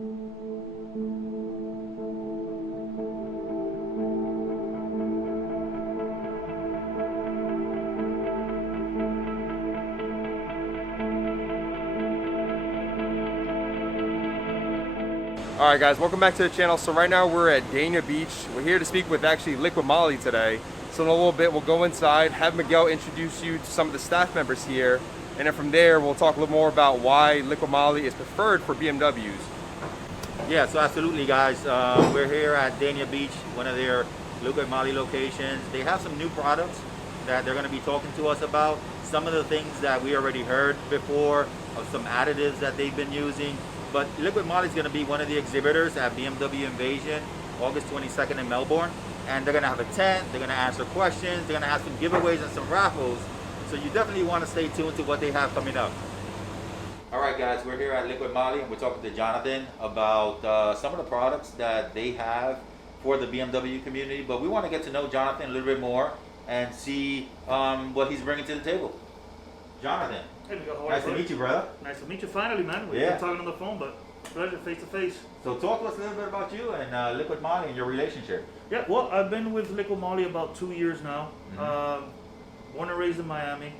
Alright guys, welcome back to the channel. So right now we're at Dania Beach. We're here to speak with actually Liqui Moly today. So in a little bit we'll go inside, have Miguel introduce you to some of the staff members here, and then from there we'll talk a little more about why Liqui Moly is preferred for BMWs. Yeah, so absolutely guys. We're here at Dania Beach, one of their Liqui Moly locations. They have some new products that they're going to be talking to us about. Some of the things that we already heard before, of some additives that they've been using. But Liqui Moly is going to be one of the exhibitors at BMW Invasion, August 22nd in Melbourne. And they're going to have a tent, they're going to answer questions, they're going to have some giveaways and some raffles. So you definitely want to stay tuned to what they have coming up. All right guys, we're here at Liqui Moly and we're talking to Jonathan about some of the products that they have for the BMW community. But we want to get to know Jonathan a little bit more and see what he's bringing to the table. Jonathan. Hey, Miguel, Nice to meet you, brother. Nice to meet you finally, man. We've been talking on the phone, but pleasure face to face. So talk to us a little bit about you and Liqui Moly and your relationship. Yeah, well, I've been with Liqui Moly about 2 years now. Born and raised in Miami.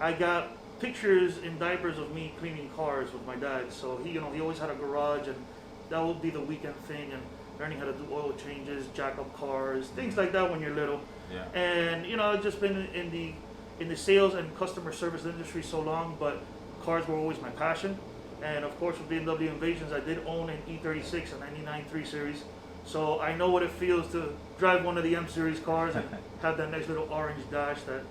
I got pictures in diapers of me cleaning cars with my dad. So he always had a garage, and that would be the weekend thing, and learning how to do oil changes, jack up cars, things like that when you're little. Yeah. And I've just been in the sales and customer service industry so long, but cars were always my passion. And of course with BMW Invasions, I did own an E36, a 99 3 Series. So I know what it feels to drive one of the M Series cars and have that nice little orange dash that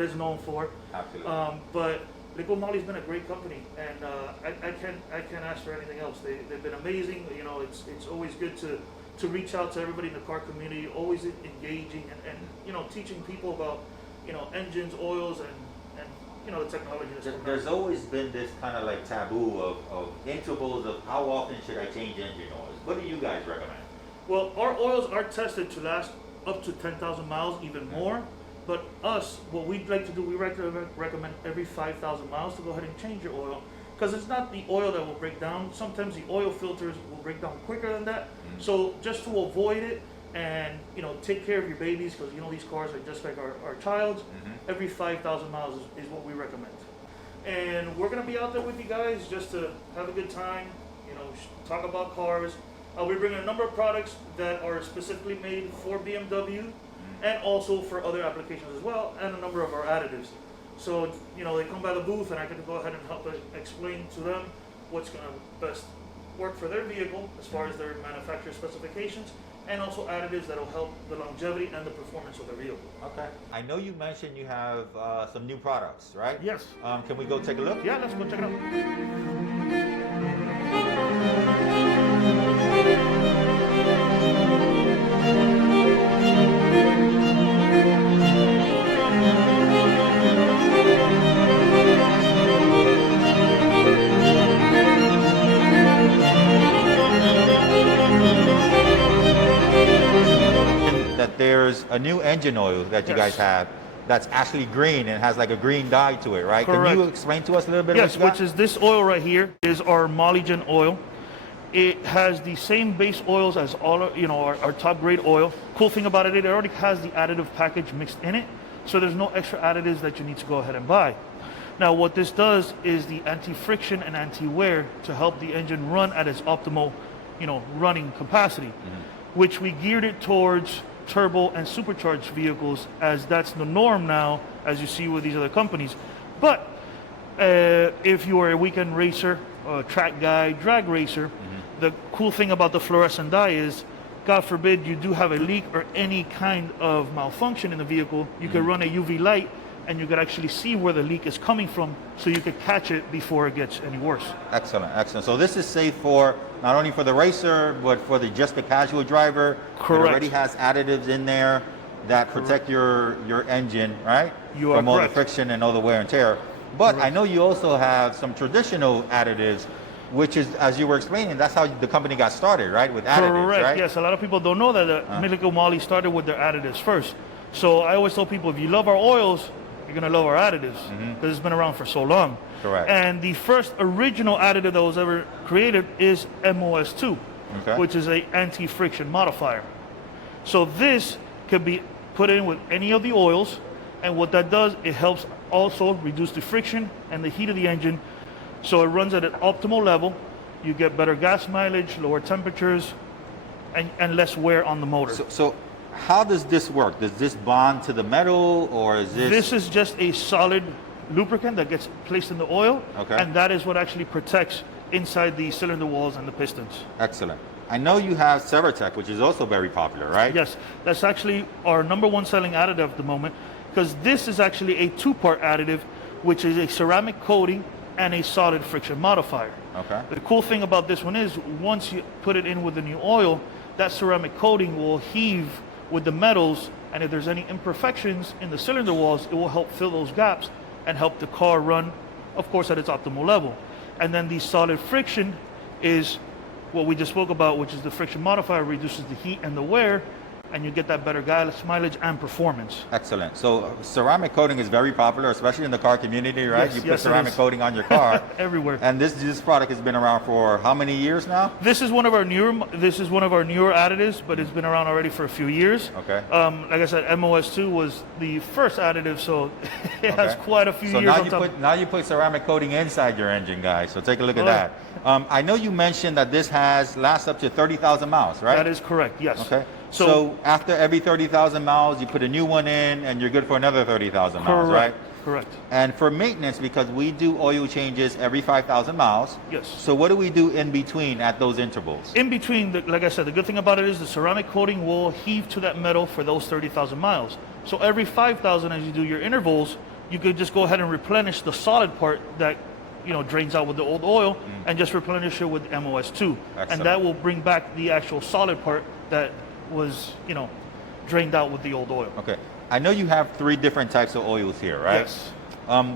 is known for. Absolutely. But Liqui Moly's been a great company, and I can't ask for anything else. They've been amazing. It's always good to reach out to everybody in the car community, always engaging and teaching people about engines, oils, and the technology. There's always been this kind of like taboo of intervals of how often should I change engine oils. What do you guys recommend? Well, our oils are tested to last up to 10,000 miles, even more. But what we'd like to do, we recommend every 5,000 miles to go ahead and change your oil, because it's not the oil that will break down. Sometimes the oil filters will break down quicker than that. So just to avoid it, and take care of your babies, because these cars are just like our child's. Every 5,000 miles is what we recommend. And we're going to be out there with you guys just to have a good time, talk about cars. We're bringing a number of products that are specifically made for BMW and also for other applications as well, and a number of our additives. So they come by the booth, and I can go ahead and help explain to them what's going to best work for their vehicle as far as their manufacturer specifications, and also additives that will help the longevity and the performance of the vehicle. Okay. I know you mentioned you have some new products, right? Yes. Can we go take a look? Yeah, let's go check it out. That there's a new engine oil that you guys have that's actually green and has like a green dye to it, right? Correct. Can you explain to us a little bit? Yes, which is this oil right here is our Molygen oil. It has the same base oils as all our top grade oil. Cool thing about it already has the additive package mixed in it, so there's no extra additives that you need to go ahead and buy. Now what this does is the anti-friction and anti-wear to help the engine run at its optimal running capacity, which we geared it towards turbo and supercharged vehicles, as that's the norm now, as you see with these other companies. But if you are a weekend racer, a track guy, drag racer, the cool thing about the fluorescent dye is, God forbid you do have a leak or any kind of malfunction in the vehicle, you could run a UV light and you could actually see where the leak is coming from, so you could catch it before it gets any worse. Excellent, excellent. So this is safe for not only for the racer, but for just the casual driver. Correct. It already has additives in there that protect your engine, right? You are from all the correct. friction and all the wear and tear. But I know you also have some traditional additives, which is, as you were explaining, that's how the company got started, right? With additives, Correct. right? Yes, a lot of people don't know that Liqui Moly started with their additives first. So I always tell people, if you love our oils, you're gonna love our additives because it's been around for so long. Correct. And the first original additive that was ever created is MOS2, which is a anti-friction modifier. So this could be put in with any of the oils, and what that does, it helps also reduce the friction and the heat of the engine, so it runs at an optimal level. You get better gas mileage, lower temperatures, and less wear on the motor. So how does this work? Does this bond to the metal, or is this? This is just a solid lubricant that gets placed in the oil, and that is what actually protects inside the cylinder walls and the pistons. Excellent. I know you have Cervitec, which is also very popular, right? Yes, that's actually our #1 selling additive at the moment, because this is actually a two-part additive, which is a ceramic coating and a solid friction modifier. Okay. The cool thing about this one is once you put it in with the new oil, that ceramic coating will heave with the metals, and if there's any imperfections in the cylinder walls, it will help fill those gaps and help the car run, of course, at its optimal level. And then the solid friction is what we just spoke about, which is the friction modifier, reduces the heat and the wear, and you get that better gas mileage and performance. Excellent. So ceramic coating is very popular, especially in the car community, right? Yes, you put ceramic coating on your car. Everywhere. And this product has been around for how many years now? This is one of our newer additives, but it's been around already for a few years. Okay. Like I said, MOS2 was the first additive, so it has quite a few years on top. So now you put ceramic coating inside your engine, guys. So take a look at that. I know you mentioned that this lasts up to 30,000 miles, right? That is correct, yes. Okay. So after every 30,000 miles, you put a new one in, and you're good for another 30,000 miles, right? Correct. And for maintenance, because we do oil changes every 5,000 miles. Yes. So what do we do in between at those intervals? In between, like I said, the good thing about it is the ceramic coating will heave to that metal for those 30,000 miles. So every 5,000, as you do your intervals, you could just go ahead and replenish the solid part that drains out with the old oil, and just replenish it with MOS2. Excellent. And that will bring back the actual solid part that was, drained out with the old oil. Okay. I know you have 3 different types of oils here, right? Yes.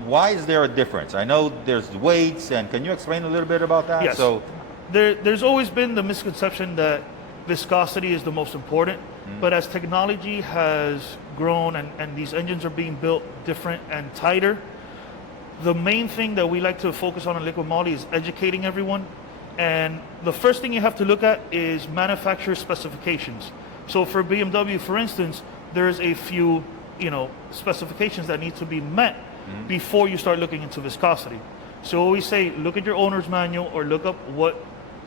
Why is there a difference? I know there's weights, and can you explain a little bit about that? Yes. So there's always been the misconception that viscosity is the most important, but as technology has grown and these engines are being built different and tighter, the main thing that we like to focus on in Liqui Moly is educating everyone. And the first thing you have to look at is manufacturer specifications. So for BMW, for instance, there's a few, specifications that need to be met before you start looking into viscosity. So we say, look at your owner's manual or look up what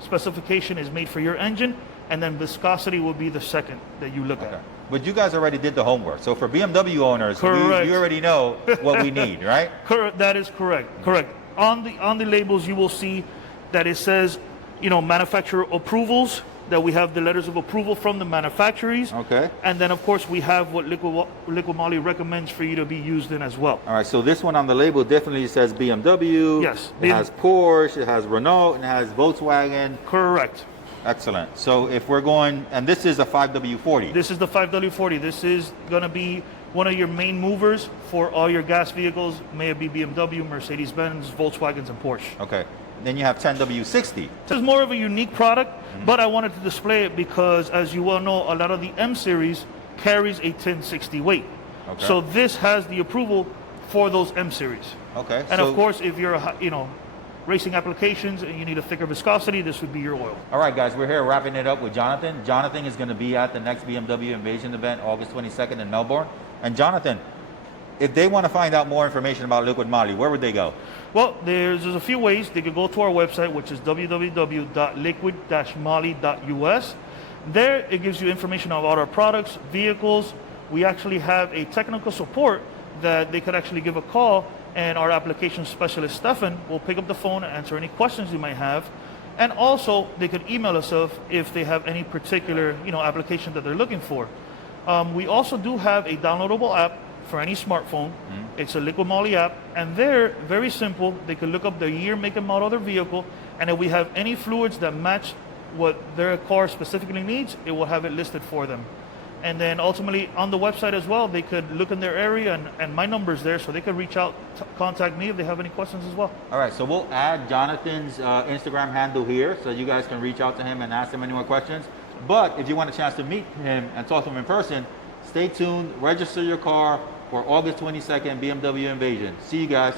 specification is made for your engine, and then viscosity will be the second that you look at. But you guys already did the homework. So for BMW owners, you already know what we need, right? Correct. That is correct. Correct. On the labels, you will see that it says, manufacturer approvals, that we have the letters of approval from the manufacturers. Okay. And then, of course, we have what Liqui Moly recommends for you to be used in as well. All right, so this one on the label definitely says BMW. Yes. It has Porsche, it has Renault, and it has Volkswagen. Correct. Excellent. So if we're going, and this is a 5W40. This is the 5W40. This is going to be one of your main movers for all your gas vehicles, may it be BMW, Mercedes-Benz, Volkswagens, and Porsche. Okay. Then you have 10W60. This is more of a unique product, but I wanted to display it because, as you well know, a lot of the M series carries a 1060 weight. Okay. So this has the approval for those M series. Okay. And of course, if you're, racing applications and you need a thicker viscosity, this would be your oil. All right, guys, we're here wrapping it up with Jonathan. Jonathan is going to be at the next BMW Invasion event, August 22nd in Melbourne. And Jonathan, if they want to find out more information about Liqui Moly, where would they go? Well, there's a few ways. They could go to our website, which is www.liquid-moly.us. There, it gives you information about our products, vehicles. We actually have a technical support that they could actually give a call, and our application specialist, Stefan, will pick up the phone and answer any questions you might have. And also, they could email us if they have any particular, application that they're looking for. We also do have a downloadable app for any smartphone. It's a Liqui Moly app, and they're very simple. They can look up the year, make, and model of their vehicle, and if we have any fluids that match what their car specifically needs, it will have it listed for them. And then ultimately on the website as well, they could look in their area, and my number's there, so they could reach out, contact me if they have any questions as well. All right, so we'll add Jonathan's Instagram handle here, so you guys can reach out to him and ask him any more questions. But if you want a chance to meet him and talk to him in person, stay tuned, register your car for August 22nd BMW Invasion. See you guys.